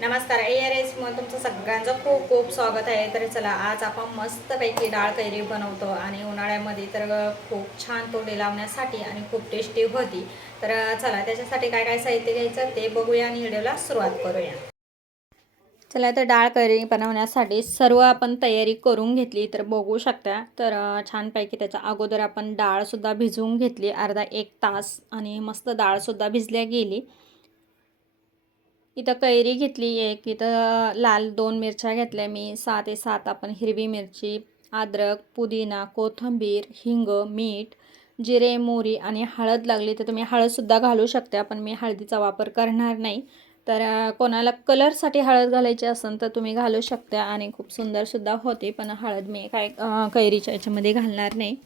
नमस्कार A R S मग तुमचं सगळ्यांचं खूप खूप स्वागत आहे. तर चला आज आपण मस्तपैकी डाळ कैरी बनवतो आणि उन्हाळ्यामध्ये तर खूप छान तोंडी लावण्यासाठी आणि खूप टेस्टी होती. तर चला त्याच्यासाठी काय काय साहित्य घ्यायचं ते बघूया आणि व्हिडिओला सुरुवात करूया. चला तर डाळ कैरी बनवण्यासाठी सर्व आपण तयारी करून घेतली तर बघू शकता. तर छानपैकी त्याच्या अगोदर आपण डाळसुद्धा भिजवून घेतली अर्धा एक तास आणि मस्त डाळसुद्धा भिजल्या गेली. इथं कैरी घेतली एक इथं लाल दोन मिरच्या घेतल्या मी. सहा ते सात आपण हिरवी मिरची अद्रक पुदिना कोथिंबीर हिंग मीठ जिरे मोरी आणि हळद लागली तर तुम्ही हळदसुद्धा घालू शकता पण मी हळदीचा वापर करणार नाही. तर कोणाला कलरसाठी हळद घालायची असेल तर तुम्ही घालू शकता आणि खूप सुंदरसुद्धा होते पण हळद मी काय कैरीच्या याच्यामध्ये घालणार नाही.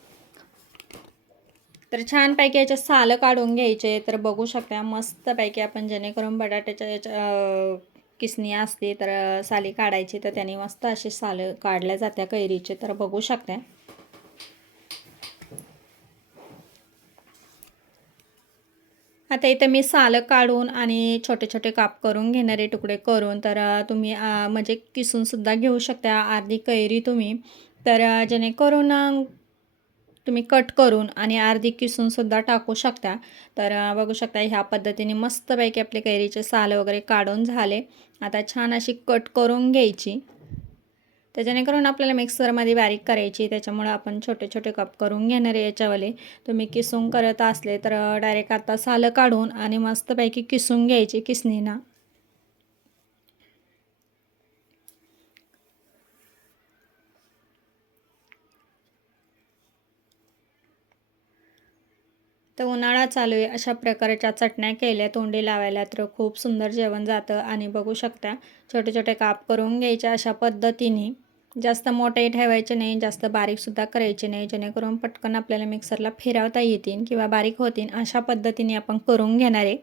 तर छानपैकी याचे सालं काढून घ्यायचे तर बघू शकता मस्तपैकी आपण जेणेकरून बटाट्याच्या याच्या किसणी असते तर साली काढायची तर त्याने मस्त असे सालं काढल्या जात्या कैरीचे तर बघू शकता. आता इथं मी सालं काढून आणि छोटे छोटे काप करून घेणारे तुकडे करून तर तुम्ही म्हणजे किसूनसुद्धा घेऊ शकता अर्धी कैरी तुम्ही. तर जेणेकरून तुम्ही कट करून आणि अर्धी किसूनसुद्धा टाकू शकता. तर बघू शकता ह्या पद्धतीने मस्तपैकी आपले कैरीचे साल वगैरे काढून झाले. आता छान अशी कट करून घ्यायची. तर जेणेकरून आपल्याला मिक्सरमध्ये बारीक करायची. त्याच्यामुळं आपण छोटे छोटे कप करून घेणार आहे याच्यावाले. तुम्ही किसून करत असले तर डायरेक्ट आता सालं काढून आणि मस्तपैकी किसून घ्यायची किसणीना. तर उन्हाळा चालू आहे अशा प्रकारच्या चटण्या केल्या तोंडी लावायला तर खूप सुंदर जेवण जातं. आणि बघू शकता छोटे छोटे काप करून घ्यायचे अशा पद्धतीने. जास्त मोठे ठेवायचे नाही जास्त बारीकसुद्धा करायचे नाही. जेणेकरून पटकन आपल्याला मिक्सरला फिरवता येतील किंवा बारीक होतील अशा पद्धतीने आपण करून घेणार आहे.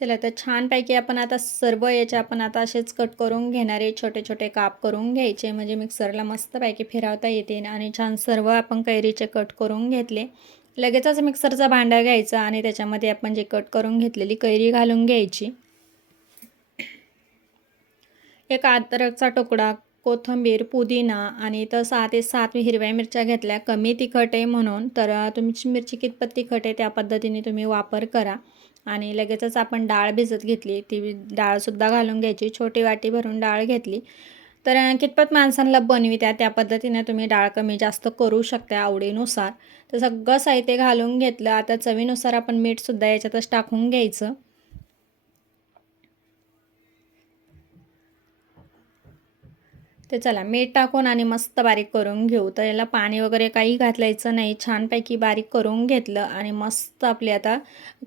चला तर छानपैकी आपण आता सर्व याचे आपण आता असेच कट करून घेणारे छोटे छोटे काप करून घ्यायचे. म्हणजे मिक्सरला मस्तपैकी फिरवता येतील आणि छान सर्व आपण कैरीचे कट करून घेतले. लगेचच मिक्सरचा भांडा घ्यायचा आणि त्याच्यामध्ये आपण जे कट करून घेतलेली कैरी घालून घ्यायची. एक अद्रकचा तुकडा कोथिंबीर पुदिना आणि तर सहा ते सात हिरव्या मिरच्या घेतल्या. कमी तिखट आहे म्हणून तर तुमची मिरची कितपत तिखट आहे त्या पद्धतीने तुम्ही वापर करा. आणि लगेचच आपण डाळ भिजत घेतली ती डाळसुद्धा घालून घ्यायची. छोटी वाटी भरून डाळ घेतली. तर कितपत माणसांना बनवी त्या त्या पद्धतीने तुम्ही डाळ कमी जास्त करू शकता आवडीनुसार. तर सगळं साहित्य घालून घेतलं. आता चवीनुसार आपण मीठसुद्धा याच्यातच टाकून घ्यायचं. ते चला मीठ टाकून आणि मस्त बारीक करून घेऊ. तर याला पाणी वगैरे काही घातलायचं नाही. छानपैकी बारीक करून घेतलं आणि मस्त आपली आता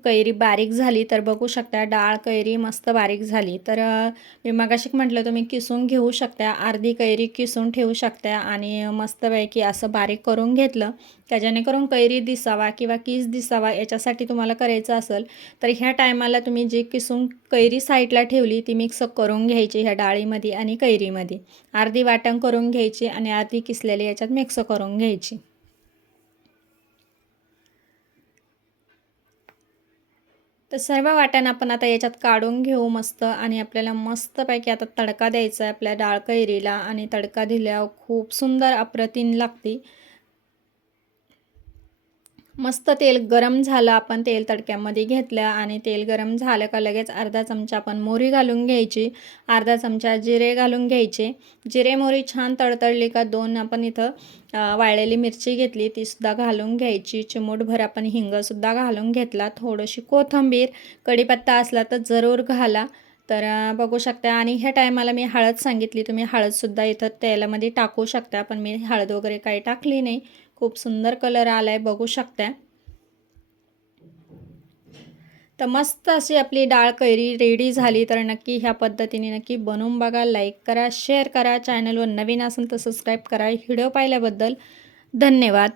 कैरी बारीक झाली. तर बघू शकता डाळ कैरी मस्त बारीक झाली. तर मी मगाशीक म्हटलं तुम्ही किसून घेऊ शकता अर्धी कैरी किसून ठेवू शकता आणि मस्तपैकी असं बारीक करून घेतलं. त्या जेणेकरून कैरी दिसावा किंवा किस दिसावा याच्यासाठी तुम्हाला करायचं असेल तर ह्या टायमाला तुम्ही जी किसून कैरी साईडला ठेवली ती मिक्स करून घ्यायची ह्या डाळीमध्ये आणि कैरीमध्ये. अर्धी वाटण करून घ्यायची आणि अर्धी किसलेली याच्यात मिक्स करून घ्यायची. तर सर्व वाटण आपण आता याच्यात काढून घेऊ मस्त आणि आपल्याला मस्तपैकी आता तडका द्यायचा आहे आपल्या डाळ कैरीला आणि तडका दिल्यावर खूप सुंदर अप्रतिम लागते. मस्त तेल गरम झालं आपण तेल तडक्यामध्ये घेतलं आणि तेल गरम झालं का लगेच अर्धा चमचा आपण मोहरी घालून घ्यायची. अर्धा चमचा जिरे घालून घ्यायचे. जिरे मोहरी छान तडतडली का दोन आपण इथं वाळलेली मिरची घेतली तीसुद्धा घालून घ्यायची. चिमूटभर आपण हिंगसुद्धा घालून घेतला. थोडीशी कोथिंबीर कढीपत्ता असला तर जरूर घाला. तर बघू शकता आणि ह्या टायमाला मी हळद सांगितली. तुम्ही हळदसुद्धा इथं तेलामध्ये टाकू शकता पण मी हळद वगैरे काही टाकली नाही. खूप सुंदर कलर आला आहे बघू शकता तर मस्त अशी आपली डाळ कैरी रेडी झाली. तर नक्की ह्या पद्धतीने नक्की बनवून बघा लाईक करा शेअर करा. चॅनलवर नवीन असेल तर सबस्क्राईब करा. व्हिडिओ पाहिल्याबद्दल धन्यवाद.